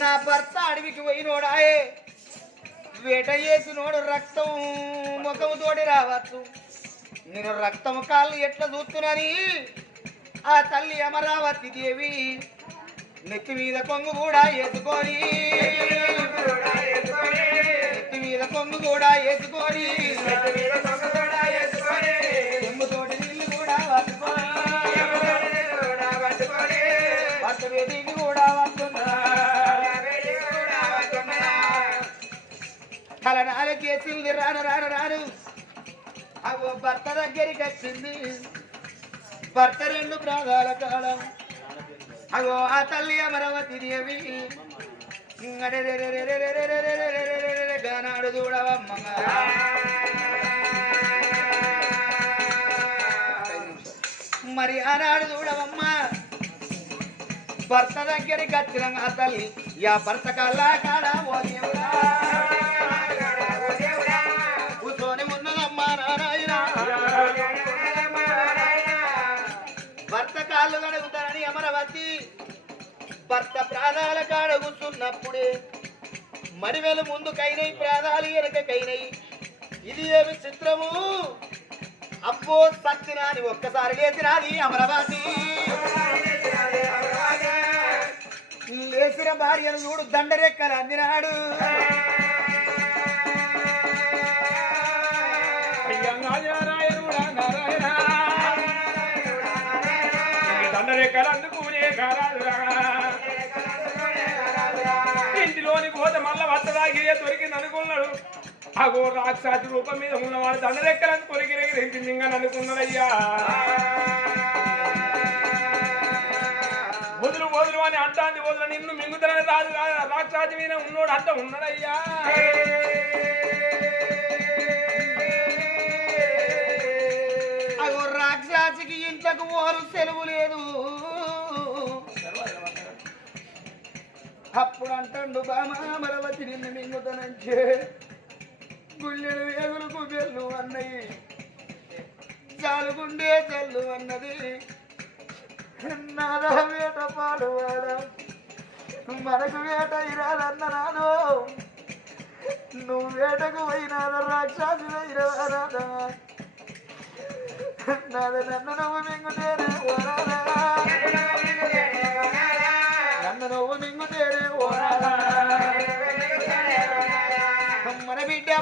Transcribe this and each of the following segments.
నా భర్త అడవికి పోయినోడాయే. వేట చేసినోడు రక్తం ముఖముతోటి రావచ్చు. నేను రక్తం కాళ్ళు ఎట్లా చూస్తున్నాని ఆ తల్లి అమరావతి దేవి నెత్తి మీద కొంగు కూడా ఎత్తుకొని నెత్తి మీద కొంగు కూడా ఎత్తుకొని కేసింది రాను రాను రాను అగో భర్త దగ్గరికి వచ్చింది భర్త రెండు ప్రాణాల కాలం అగో ఆ తల్లి అమరవతి దేవి గానాడు చూడవమ్మ మరి ఆనాడు చూడవమ్మ భర్త దగ్గరికి వచ్చిన ఆ తల్లి యా భర్త కల్లా కాడా ఓ దేవుడా భర్త ప్రాణాల కాడ కూర్చున్నప్పుడే మరివెలు ముందుకైనై ప్రాణాలు వెనకకైనై ఇది ఏమి చిత్రము? అబ్బో సత్యనాని ఒక్కసారి లేచినాది అమరవాసి లేచిన భార్యను చూడు దండరెక్కలు అందినాడు. దండరెక్కలు అందుకునే కారాదురా మళ్ళా కోత మళ్ళా దొరికింది అనుకున్నాడు. అగో రాక్షాతి రూపం మీద ఉన్నవాడు దండరెక్కలను కొరికిరెగిరి మింగని అనుకున్నాడయ్యా వదులు వదులు అని అంటాంది వదులు నిన్ను మింగుతనే రాదు కాదు రాక్షాతి మీద ఉన్నోడు అంత ఉన్నాడయ్యా అగో రాక్షసికి ఇంతకు ఓరు సెలవు లేదు. అప్పుడు అంటాడు బామామరవతి నిన్ను మింగుతనంచే. గుళ్ళెడు వేగులకు వెళ్ళు అన్నయి చాలుగుండే చల్లు అన్నది. నాదా వేట పాడువాడ మనకు వేట ఇరాదన్న నాను. నువ్వు వేటకు పోయినాద రాక్షసి ఇరవరాదా నాది. నన్ను నువ్వు మింగుతేనే వరాదా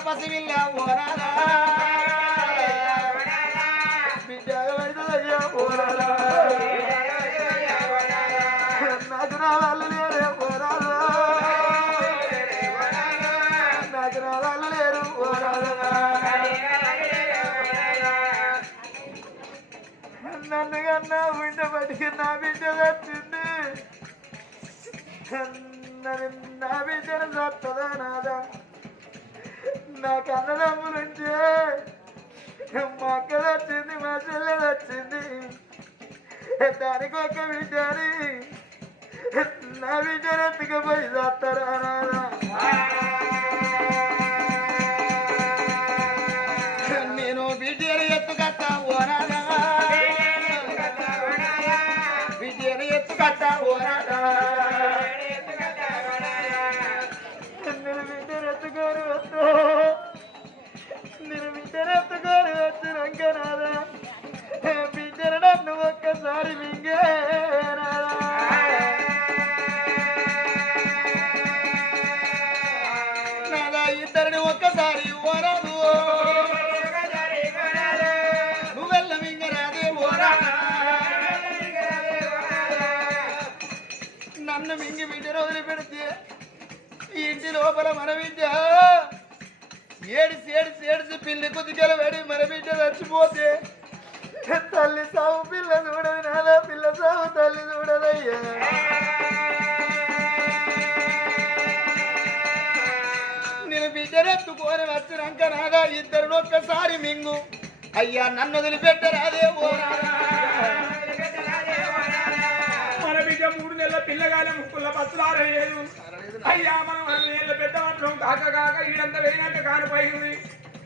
పసివిల్ల ఓరాలా బిడ్డ వైద్య ఓరాలా నాకు నా లేరే ఓరాలా నాకు నా లేరు ఓరాలా నన్ను కన్నా బిడ్డ బతికి నా బిడ్డ వచ్చింది నా బిడ్డను చత్తదా నాదా నా కన్నదమ్ములుంటే మా అక్క వచ్చింది మా చెల్లె వచ్చింది. దానికి ఒక విచారి నా బిడ్డను పోయి చస్తారా నాదా నేను బిడ్డను ఎత్తుకత్తా ఓనాదా బిడ్డను ఎత్తుకత్తా ఓనాదా మన బిడ్డ మూడు నెలల పిల్లగానే ముక్కుల బస్సులారయ్యేదు అయ్యా మనం నెలల పెద్దమంటాం కాక కాక ఈడంతా వేయినట్టు కానిపోయింది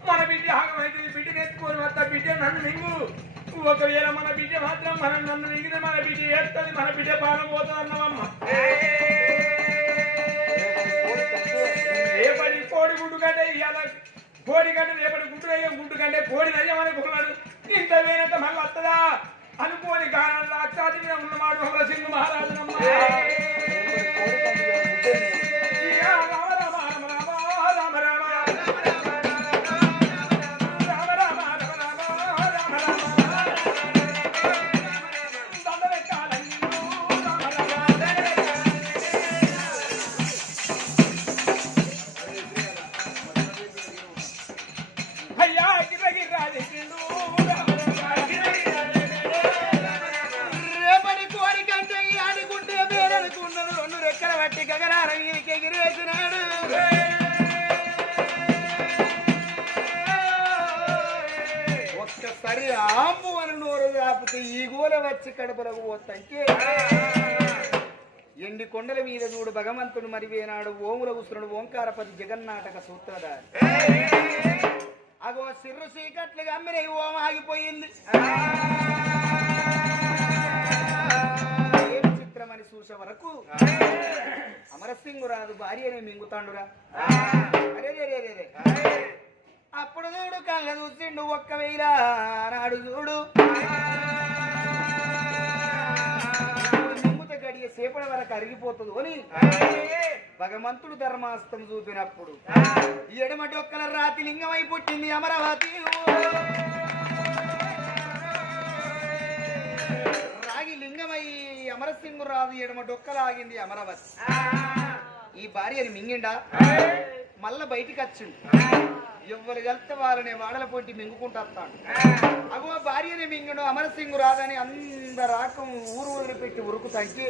మన బిడ్డ ఆగమైతుంది బిడ్డ ఎత్తుకోని మొత్తం బిడ్డ నన్ను మింగు. ఒకవేళ మన బిడ్డ మాత్రం మనం నన్ను మింగిన మన బిడ్డ ఏస్తుంది మన బిడ్డ పాలన పోతుంది అన్నవమ్మ. ఏ పని కోడి కోడిగుడ్డు కంటే ఇవాళ కోడిగడ్డ రేపటి గుడ్డుదయ్యో కంటే కోడిదయ్యమని కులాడు ఇంత వేనంత మళ్ళీ వస్తుందా అనుకోని కారణాలు అక్షాతి మీద ఉన్నవాడు భవర సింగ్ మహారాజు నోరు ఈ గోల వచ్చి కడుపులకు పోతాయితే ఎండి కొండల మీద చూడు భగవంతుడు మరి వేనాడు ఓముల ఉసురుడు ఓంకారపతి జగన్నాటక సూత్రధారి. అగో సిర్రు చీకట్లుగా అమ్మిన ఓం ఆగిపోయింది. ఏం చిత్రమని చూసే వరకు అమరసింగు రాదు భార్యనే మింగుతాండురా. అరే రే రే రే. అప్పుడు చూడు కళ్ళ చూసిండు ఒక్క వేల నాడు చూడు. గడియ సేపటి వరకు అరిగిపోతుంది. అని భగవంతుడు ధర్మాస్తం చూపినప్పుడు. ఈ ఎడమటి ఒక్కల రాతి లింగమై పుట్టింది అమరావతి. రాగి లింగమై అమరసింగు రాదు ఎడమటి ఒక్కలాగింది అమరావతి. ఈ భార్యని మింగిండా? మళ్ళా బయటికి వచ్చిండు. ఎవ్వరు కలిస్తే వాళ్ళని వాడల పొట్టి మింగుకుంటూ వస్తాడు అగో భార్యని మింగుడు అమరసింగు రాదని అందరు రాకం ఊరు వదిలిపెట్టి ఉరుకు తగ్గి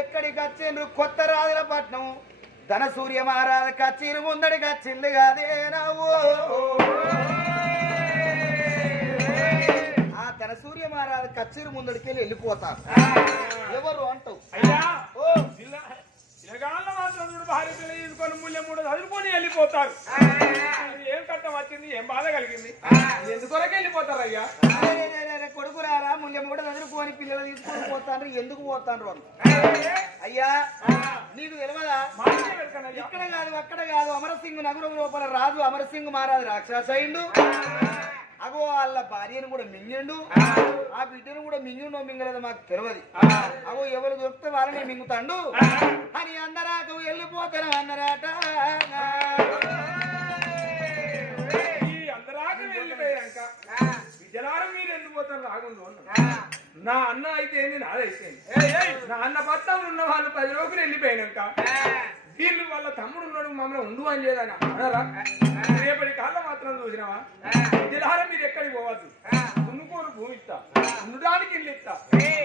ఎక్కడికి వచ్చిండ్రు? కొత్త రాజుల పట్నం ధన సూర్య మహారాజ కచ్చిరు ముందడికి వచ్చింది కాదే నవ్వు ఆ ధన సూర్య మహారాజ కచ్చిరు ముందడికి వెళ్ళి వెళ్ళిపోతారు. ఎవరు అంటావు? ఇలాగాళ్ళ మాత్రం చూడు భార్య తీసుకొని మూల్యం మూడు చదువుకొని వెళ్ళిపోతారు. ఏం కట్టం వచ్చింది? ఏం బాధ కలిగింది? ఎందుకొరకు వెళ్ళిపోతారు అయ్యా కొడుకు రారా ముళ్ళెం కూడా చదువుకొని పిల్లలు తీసుకొని పోతాను ఎందుకు పోతాను అని అయ్యా నీకు తెలియదా? ఇక్కడ కాదు అక్కడ కాదు. అమరసింగ్ నగరం లోపల రాజు అమరసింగ్ మహారాజు రాక్షస అయిండు అగో వాళ్ళ భార్యను కూడా మింగిండు. ఆ. బిడ్డను కూడా మింగిండో మింగలేదు మాకు తెలియదు. అగో ఎవరు దొరికితే వాళ్ళని మింగుతాండు. అని అందరాక వెళ్ళిపోతాను అన్నరాట ఈ అందరాక వెళ్ళిపోయాక విజయనారం మీరు పోతారు రాగుండు నా అన్న అయితే నాదైతే నా అన్న పత్తంలో ఉన్న వాళ్ళు పది రోజులు వెళ్ళిపోయినాక వీళ్ళు వాళ్ళ తమ్ముడు ఉన్నాడు మమ్మల్ని ఉండు అని చేయదని అనరా రేపటి కాళ్ళ మాత్రం చూసినావా? విజయనారం మీరు ఎక్కడికి పోవద్దు. ఉన్నకోరు భూమి ఇస్తా. ఉండడానికి ఇల్లు ఇస్తా.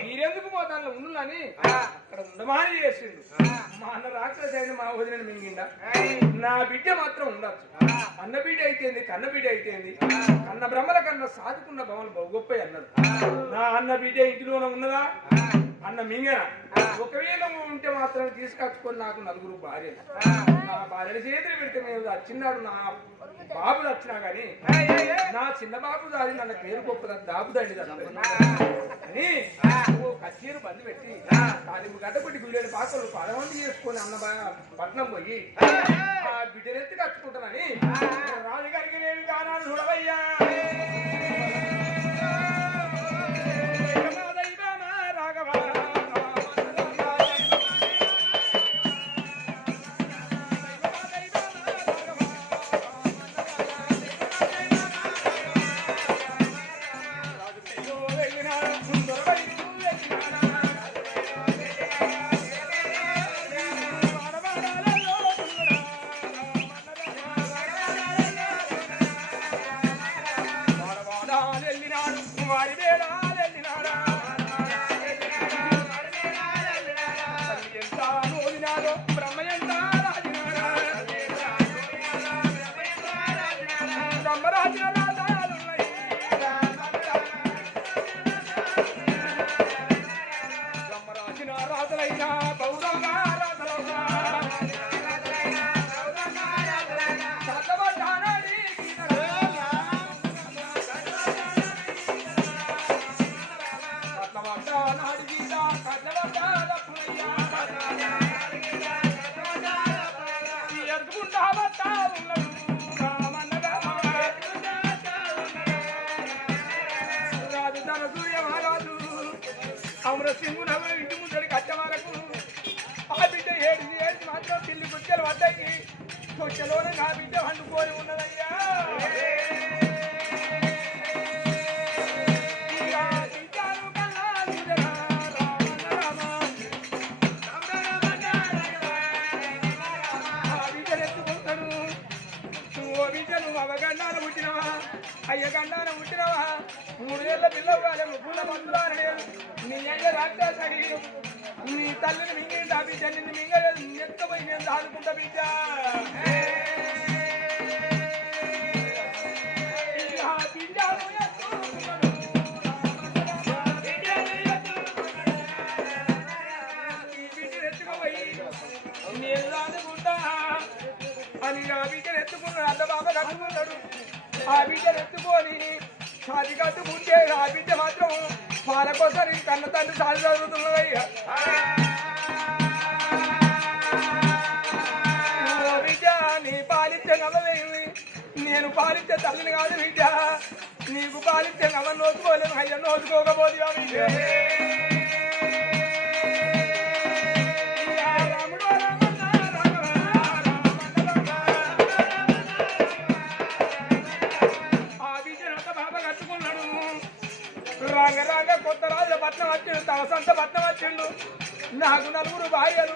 మీరెందుకు పోతాను ఉండులని అక్కడ ఉండమాని చేసిండు. మా అన్న రాక్షస అయిన మా వదిన మింగిండా? నా బిడ్డ మాత్రం ఉండొచ్చు. అన్న బిడ్డ అయితేంది కన్న బిడ్డ అయితేంది. కన్న బ్రహ్మల కన్నా సాదుకున్న భవన్ బహు గొప్ప అన్నది. నా అన్న బిడ్డ ఇంటిలోనే ఉన్నదా? అన్న మింగన? ఒకవేళ ఉంటే మాత్రం తీసుకొచ్చుకొని నాకు నలుగురు భార్య నా భార్య చేతులు పెడితే మేము వచ్చినాడు నా బాబు వచ్చినా గాని నా చిన్న బాబు దాది నన్ను పేరు గొప్ప దాబుదండి అని ఓ కచ్చీరు బంది పెట్టి తాలింపు గడ్డ కొట్టి గుళ్ళేడు పాకలు పదవంతి చేసుకొని అన్న పట్నం పోయి ఆ బిడ్డనెత్తి కచ్చుకుంటానని రాజుగారికి నేను కానాను చూడవయ్యా. తొట్టెలోనే నా బిడ్డ వండుకొని ఉన్నదయ్యా అవగండాన పుట్టినవా పుట్టినవా మూడు నెలల పిల్లవు కాలే ముగ్గుల మందులారడే నీ అయ్య అడిగి నీ తల్లిని మింగిందా బిడ్డ నిన్ను మింగలేదు. ఎత్తపోయి నేను దాదుకుంటా బిడ్డ. ఆ బిడ్డను ఎత్తుకున్నాడు. ఈ బిడ్డను ఎత్తుకుపోయి అని ఆ బిడ్డను ఎత్తుకున్నాడు. అద్ద బాబా కట్టుకున్నాడు. ఆ బిడ్డను ఎత్తుకొని సాది కట్టుకుంటే ఆ బిడ్డ మాత్రం వారకోసారి కన్న తండ్రి సాధి చదువుతున్నదయ్యా నీ పాలిచ్చే నవ్వలేవి నేను పాలిచ్చే తల్లిని కాదు బిడ్డ నీకు పాలిచ్చే నవ్వ నోచుకోలేను అయ్యా నోచుకోకపోతే రాంగ రాంగ కొత్త రాజుల పట్నం వచ్చిండు తమ సొంత పట్నం వచ్చిండు. నాకు నలుగురు భార్యలు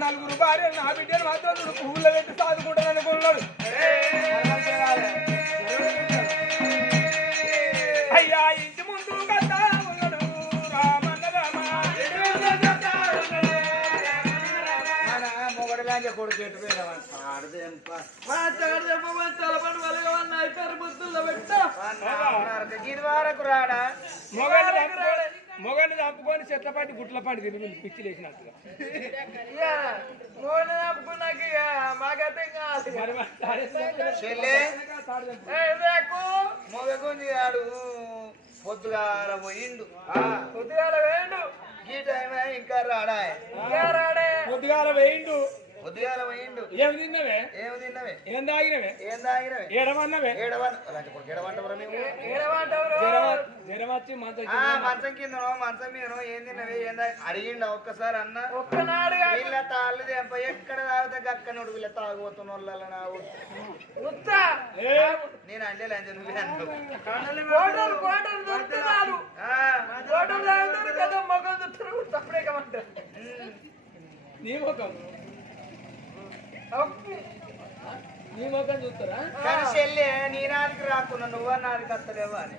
నలుగురు భార్యలు నా బిడ్డను మాత్రం పువ్వులు పెట్టి సాదుకుంటాను అనుకున్నాడు అయ్యా ఇంటి ముందు ఉన్నాడు రామన్న రామ. మన మొగడు లాంటి కొడుకు ఎటు ఇది వరకు రాడా? మొగని మొగని చంపుకొని చెట్ల పాటి గుట్ల పాటి తిరిగి పిచ్చి లేచినట్టుగా. మరి మరి తాడే చంపుకొని చెల్లె. తాడు చంపుకొని. మొగగుంది ఆడు. పొద్దుగాల పోయిండు. ఈ టైం ఇంకా రాడా. పొద్దుగాల వేయిండు. పొద్దుగాల పోయిండు. ఏమి తిన్నవే? ఏమి తిన్నవే? ఏం తాగినవే? ఏం తాగినవే? ఏడమన్నవే ఏడవన్ అలాంటి కొడుకు ఏడవంటవరా మేము? జ్వరం జ్వరం వచ్చి మంచం ఆ మంచం మీదనో ఏం తిన్నవే? ఏం తాగి అడిగిండ ఒక్కసారి అన్న? వీళ్ళ తాళ్ళు తెంప ఎక్కడ తాగితే అక్కనోడు వీళ్ళ తాగుతున్న వాళ్ళ నా నేను అంటే లంచం నువ్వే నీ ముఖం. నీ ముఖం చూస్తారా? కానీ చెల్లె నీ నాదికి రాకున్నా నువ్వు నాదికి వస్తలేవా అని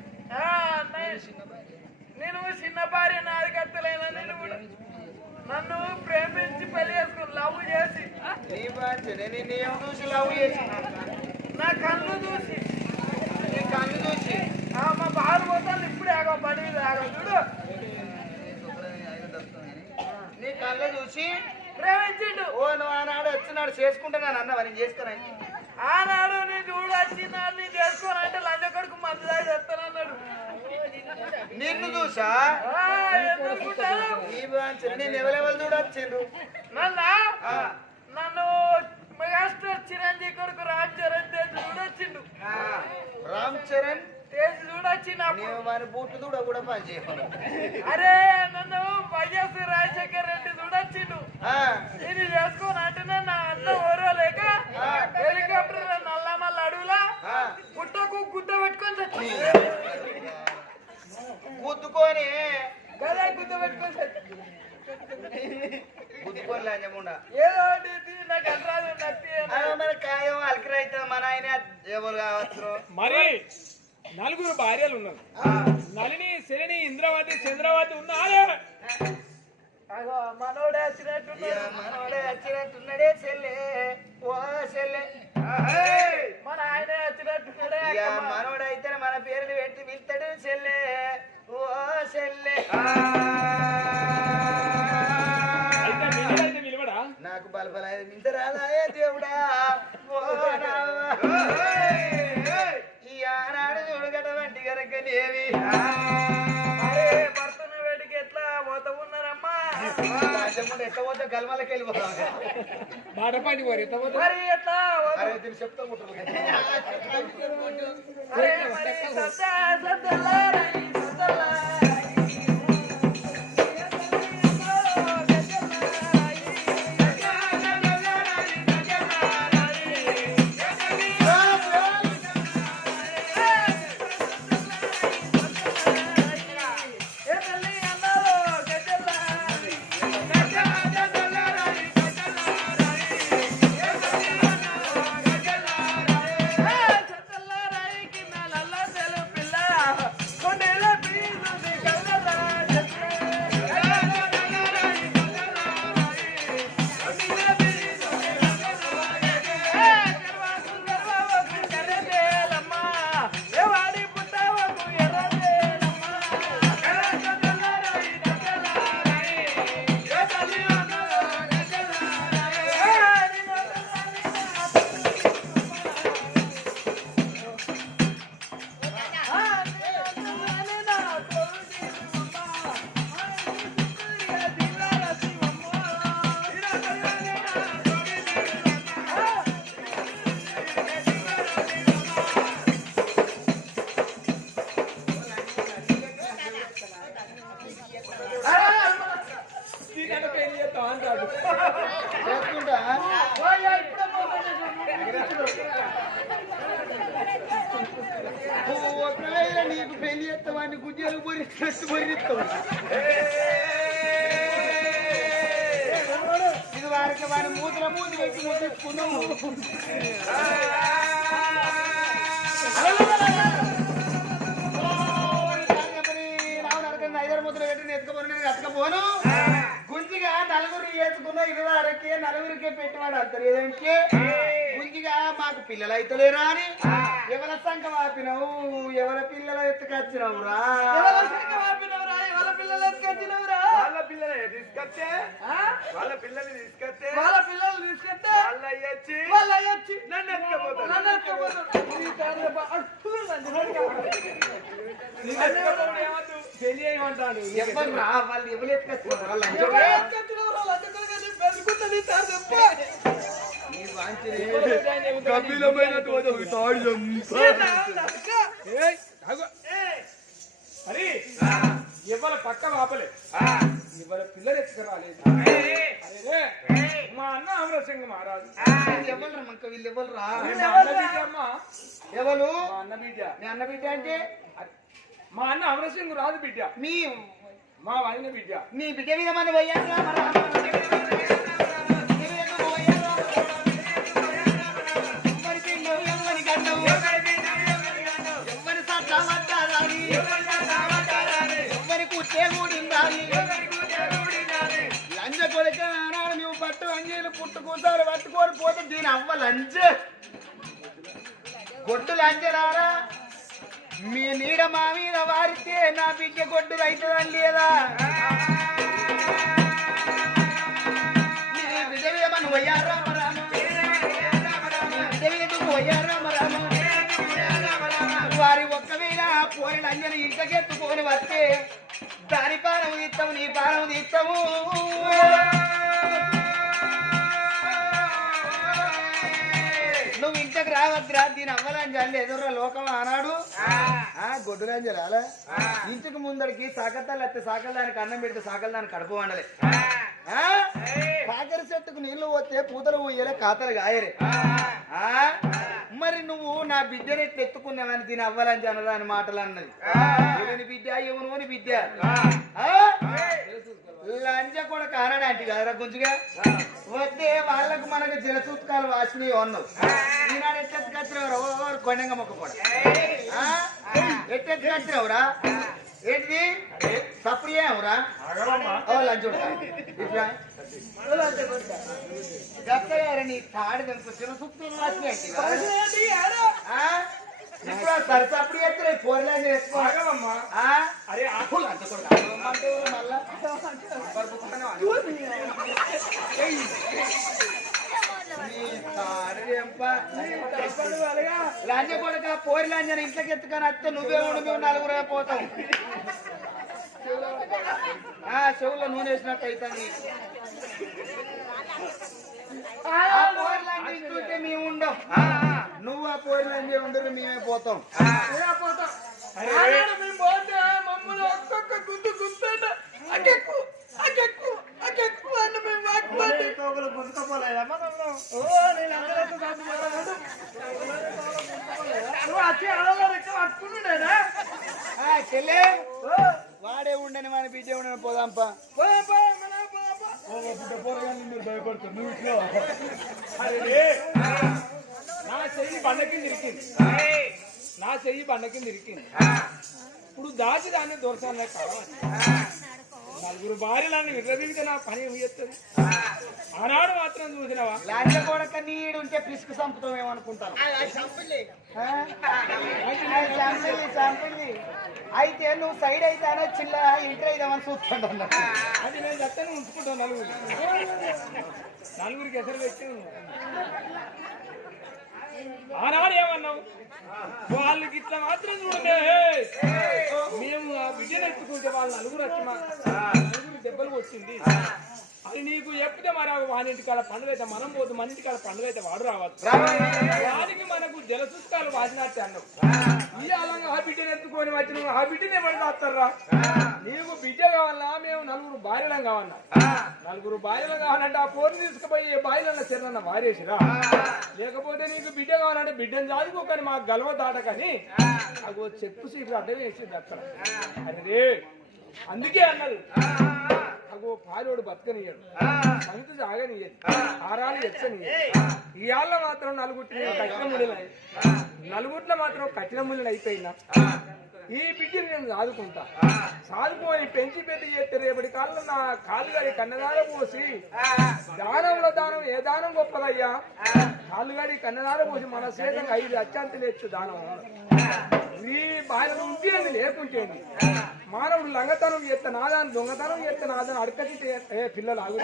నేను చిన్న భార్య. నాది కత్తలేనా నేను కూడా నన్ను ప్రేమించి పెళ్ళి చేసుకుని లవ్ చేసి. నీ బాధ్యత నేను ఏం చూసి లవ్ చేసిన. నా కళ్ళు చూసి. నీ కళ్ళు చూసి. ఆ, మా బాలు పోతాను ఇప్పుడే ఆగో పడి మీద ఆగో చూడు. నీ కళ్ళు చూసి ప్రేమించిండు. ఓ నువ్వు ఆనాడు వచ్చినాడు చేసుకుంటున్నాను అన్నవా? నేను చేసుకోనండి ఆనాడు నేను చూడు వచ్చినాడు నేను చేసుకోనంటే లంచ కొడుకు మందు దాగి తెస్తానన్నాడు నిన్ను చూసా? నేను ఎవరెవరు చూడొచ్చిండ్రు ఆ, నన్ను మెగాస్టార్ చిరంజీవి కొడుకు రామ్ చరణ్ తేజ్ చూడొచ్చిండు ఆ, రామ్ చరణ్? తేజ్ చూడొచ్చినప్పుడు నీవు మన బూట్లు కూడా కూడా పని చేయను. అరే నన్ను వైఎస్ రాజశేఖర్ రెడ్డి చూడొచ్చిండు ఇది చేసుకోని అంటేనే నా అన్న ఓరో లేక హెలికాప్టర్ నల్ల మల్ల అడవులా పుట్టకు గుడ్డ పెట్టుకొని చచ్చి గుద్దుకొని లాంజముండా మన కాయం అలకరైతే మన ఆయన ఎవరు కావచ్చు? మరి నలుగురు భార్యలు ఉన్నారు. నలిని శని ఇంద్రవతి చంద్రవతి ఉన్నారే అగో మనోడే వచ్చినట్టు ఇక మనోడే వచ్చినట్టున్నాడే చెల్లె. ఓ చెల్లె. మన ఆయనే మనోడైతే మన పేర్లు పెట్టి పిలుతాడు చెల్లె. ఓ చెల్లె. నాకు బలబల మింతరాదాయే దేవుడా? ఓ నావా. ఈ ఆనాడు చూడగటువంటి గనకనేవి అరే రాజమ్ముడు ఎట్ట పోతే గల్మలకి వెళ్ళిపోతాం మాట పండి పోరు ఎంత పోతే మరి ఎట్లా పోత- అరే దీన్ని చెప్తా ఉంటుంది అరే మరి సత్తా సత్తలారని సత్తలారని. ఇది వారి మూతుల మూతి పెట్టి ముట్టించుకున్నావు ఐదారు ముద్రలు పెట్టి ఎత్తుకపోను నేను ఎత్తకపోను గుంజిగా నలుగురు వేసుకున్న. ఇరవై అరకే నలుగురికే పెట్టివాడు అంటారు ఏదంటే గుంజిగా మాకు పిల్లలు అయితలేరా అని. ఎవరి సంఘం ఆపినావు ఎవరి పిల్లలు ఎత్తుకొచ్చినవురా? ఎవరి సంఖ వాపినవు? ఎవరి పిల్లలు ఎత్తుకొచ్చినవురా? వాళ్ళ తీసుకొస్తే? ఆ? వాళ్ళ పిల్లలు తీసుకొస్తే? వాళ్ళ పిల్లలు తీసుకొస్తే? వాళ్ళ అయ్యొచ్చి వాళ్ళు అయ్యొచ్చి నన్ను నన్ను ఎవరు వాళ్ళు ఎవరు వాళ్ళు ఇవాళ పక్క వాపలే ఇవాళ పిల్లలు ఎత్తుకురాలేదు మా అన్న అమరసింగ మహారాజు. ఎవరు మంక వీళ్ళు అన్న బిడ్డ ఎవరు? మా అన్న బిడ్డ. మీ అన్న బిడ్డ అంటే? మా అన్న అమరసింగ్ రాజు బిడ్డ. మీ మా వదిన బిడ్డ. మీ బిడ్డ మీద మన పోయారా పుట్టుకుంటారు పోతే దీని అవ్వ లంచ. గొడ్డు లంచరారా? మీ నీడ మా మీద వారితే నా బిడ్డ గొడ్డు అవుతుందని లేదా? బిడ్డ మీద మన వయ్యారా వారి ఒక్క మీద పోయిన అంజన ఇంటకెత్తుకొని వస్తే దాని పానం తీస్తాము నీ పానం తీస్తాము అవ్వలంజాలి ఎదుర్రా లోకం ఆనాడు. ఆ. గొడ్డులంజ రాలే ఇంటికి ముందడికి సాకతాలు వస్తే సాకల దానికి అన్నం పెడితే సాకల దానికి కడుపు వండలే? కాకర చెట్టుకు నీళ్ళు పోతే పూతలు పోయలే కాతలు గాయరే ఆ? మరి నువ్వు నా బిడ్డని ఎత్తుకున్నావని దీని అవ్వాలని జనదా అని మాటలు అన్నది ఎవని బిడ్డ? ఎవను బిడ్డ? లంజ కూడా కానడానికి కదరా గుంజుగా? వస్తే వాళ్ళకు మనకు జలసూత్కాలు వాసినవి ఉన్నావు ఈనాడు ఎట్టెత్తుకొచ్చినవరా కొండంగా మొక్క కూడా. ఎట్టెత్తుకొచ్చినవురా ఏంటిది? ఇట్లా. గత్తగారు నీ తాడు కనుక జలసూత్కాలు వాసినవి ఏంటి, ఏడో. ఇప్పుడు సరిసప్పుడు ఎత్తులే పోరలేదు వేసుకో ఆగమమ్మా ఆ? అరే ఆ అప్పులు అంత కూడా మళ్ళా లంజ కొడుక పోరి లంజన ఇంట్లోకి ఎత్తుకొని వస్తే నువ్వే ఉండి మేము నలుగురే పోతాం ఆ చెవుల్లో నూనె వేసినట్టు అవుతుంది ఆ పోరి లంజ ఇస్తుంటే మేము ఉండం నువ్వు ఆ పోరి లంజ ఉండరు మేమే పోతాం పోతాం. ఆనాడు మేము పోతే మమ్మల్ని ఒక్కొక్క గుద్దు గుద్దంట. అకెక్కు, అకెక్కు, అకెక్కు అని మేము ఓ, నేను అందరితో. నువ్వు వచ్చి పట్టుకున్నాడేనా? చెల్లె ఓ, వాడే ఉండని మన బిడ్డ ఉండని పోదాంపా పోదామా? అరే నా చెయ్యి బండ కింద ఇరికింది. నా చెయ్యి బండ కింద ఇరికింది. ఇప్పుడు దాచి దాన్ని దొరసాలే కావాలి. నలుగురు భార్యలను విర్రదీగితే నా పని చేస్తుంది? ఆనాడు మాత్రం చూసినవా? లాంటి కొడక నీడు ఉంటే పిసుకు చంపుతాం ఏమనుకుంటాను చంపింది చంపింది అయితే నువ్వు సైడ్ అయితేనో చిల్ల ఇంటర్ అయిదామని చూస్తుండ అది నేను చెప్తాను ఉంచుకుంటాను నలుగురు. నలుగురికి ఎసరు పెట్టి ఆనాడు ఏమన్నావు? వాళ్ళకి ఇట్లా మాత్రం చూడండి మేము ఆ బిడ్డను ఎత్తుకుంటే వాళ్ళు నలుగురు వచ్చి మా నలుగురు దెబ్బలు కొట్టింది. అది నీకు చెప్తే మరి వాని ఇంటికాడ పండుగ అయితే మనం పోదు మన ఇంటికాడ పండుగ అయితే వాడు రావచ్చు వానికి మనకు జలసుష్కాలు వాడినట్టు అన్నావు. ఇవాళ ఆ బిడ్డను ఎత్తుకొని వచ్చిన ఆ బిడ్డని ఎవరు రాస్తారా నీకు బిడ్డ కావాలా? మేము నలుగురు భార్యలం కావాలా? నలుగురు భార్యలు కావాలంటే ఆ పోరుని తీసుకుపోయి బాయిలన్న చిన్న వారేసిరా? లేకపోతే నీకు బిడ్డ కావాలంటే బిడ్డను చాదుకోకని మాకు గలవ దాటకని అగో చెప్పు సీట్లు అడ్డం వేసింది అక్కడ అరే అందుకే అన్నది అగో పాలోడు బతకనియడు. సంగతి సాగనియదు. ఆరాలు ఎచ్చనియదు ఇవాళ మాత్రం నలుగుట్ల కఠిన ముడినాయి నలుగుట్ల మాత్రం కఠిన ముడిని అయిపోయినా ఈ బిడ్డని నేను సాదుకుంటా. సాదుకొని పెంచి పెద్ద చేస్తే రేపటి కాలంలో నా కాళ్ళు గడి కన్నదార పోసి దానంలో దానం ఏ దానం గొప్పదయ్యా? కాళ్ళు గడి కన్నదార పోసి మన సేదంగా ఐదు అత్యంత లేచు దానం. ఈ బాధ్యత ఉంటేంది లేకుంటేంది? మానవుడు లంగతనం చేస్తే నాదాన్ని దొంగతనం చేస్తే నాదాన్ని అడకతింటే ఏ పిల్లలు ఆగు.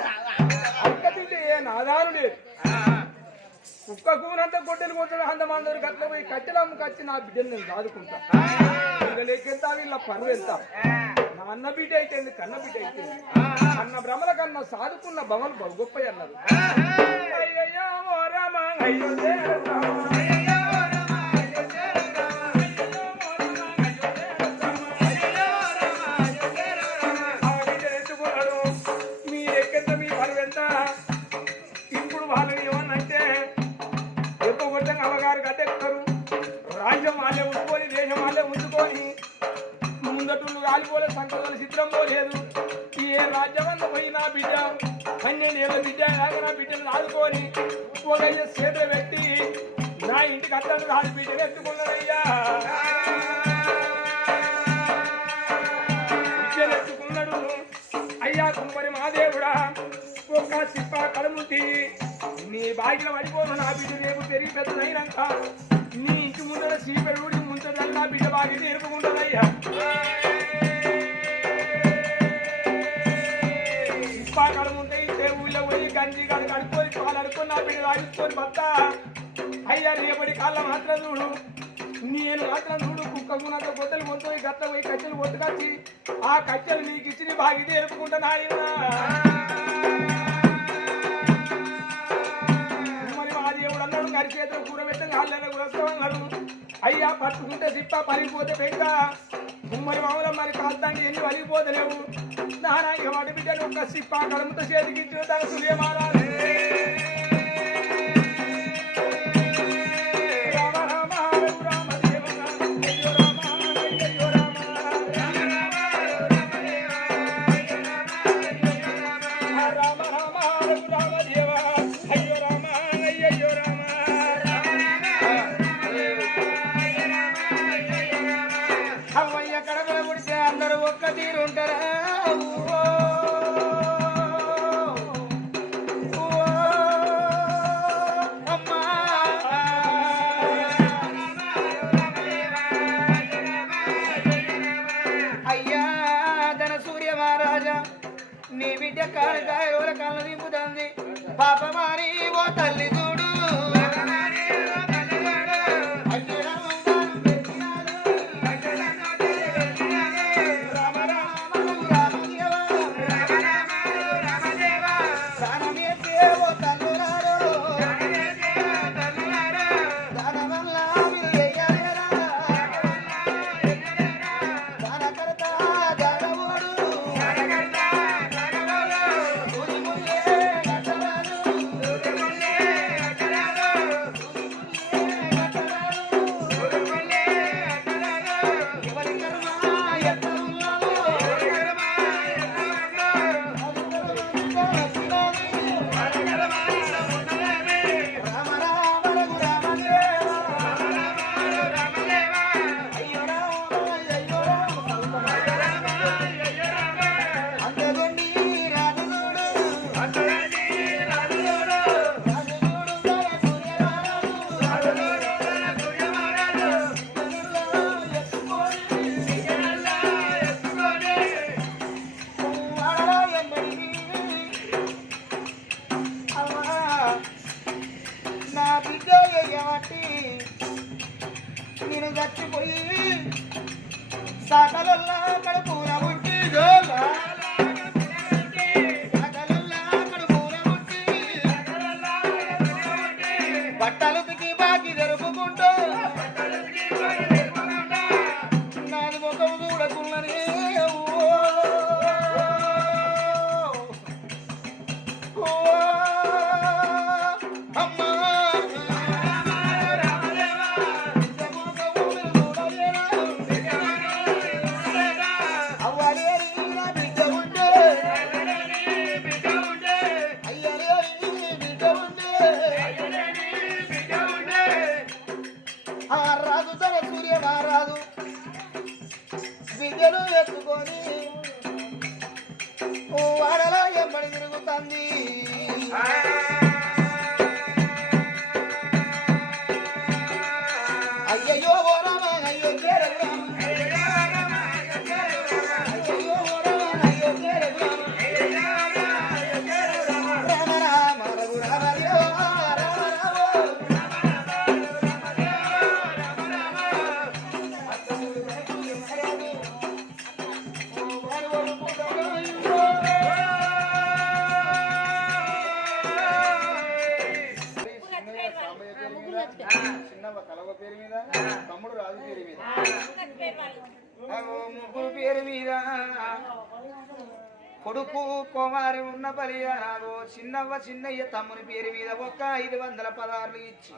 అడకతింటే ఏ నాదాను లేదు కుక్క కూనంత గొడ్డలు కొంచెం అందమందరు గట్ల పోయి కట్టెలు అమ్ముకొచ్చి నా బిడ్డలు నేను దాదుకుంటా. వీళ్ళ వీళ్ళ పరువు వెళ్తా. నా అన్న బిడ్డ అయితే కన్న బిడ్డ అయితే అన్న భ్రమల కన్నా సాదుకున్న భవన్ గొప్ప అన్నారు అయ్యయ్యో ఓ అయ్యో కాలిపోలే చిత్రం పోలేదు. ఏ రాజ్యం పోయి నా బిడ్డ పన్నెండు ఏళ్ళ బిడ్డ కాక నా బిడ్డను ఆదుకొని ఒక చేతులు పెట్టి నా ఇంటికి అత్తను రాజు బిడ్డను ఎత్తుకున్నాడయ్యా ఎత్తుకున్నాడు. అయ్యా కుమ్మరి మాదేవుడా ఒక్క సిప్ప కడుముతి నీ బాగిల పడిపోను నా బిడ్డ రేపు పెరిగి పెద్దదైనాక నీ ఇంటి ముందర సీపెడు ముందర నా బిడ్డ బాగి నేర్పుకుంటుందయ్యా సిప్ప కడుముంటే పోయి గంజి కాదు కడుక్కొని పాలు నా బిడ్డ తాగించుకొని భర్త. అయ్యా రేపటి కాళ్ళ మాత్రం చూడు. నేను మాత్రం చూడు. కుక్కకు నాకు గొడ్డలు పొందుకొని గట్ల పోయి కట్టెలు పొట్టుకొచ్చి ఆ కట్టెలు నీకు ఇచ్చి నీ బాగి నేర్పుకుంటా మరి మా దేవుడు అన్నాడు గారి కూర పెట్టంగా అయ్యా పట్టుకుంటే సిప్ప పలిగిపోతే పెంక. ఉమ్మడి మామూలు మరి కాల్తాండి ఎన్ని వలిగిపోతలేవు నానా ఇక వాటి బిడ్డలు ఒక్క సిప్ప కడుముతో చేతికి ఇచ్చిన తన సులేమారాలే బిడ్డ నేను చచ్చిపోయి సకలల్లా కడుపున పుట్టి సకలల్లా వెంబడి తిరుగుతుంది. కొడుకు కుమారి ఉన్న బలియాగో చిన్నవ్వ చిన్నయ్య తమ్ముని పేరు మీద ఒక్క ఐదు వందల పదార్లు ఇచ్చి.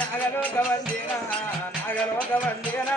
నాగలోక వందేనా నాగలోక వందేనా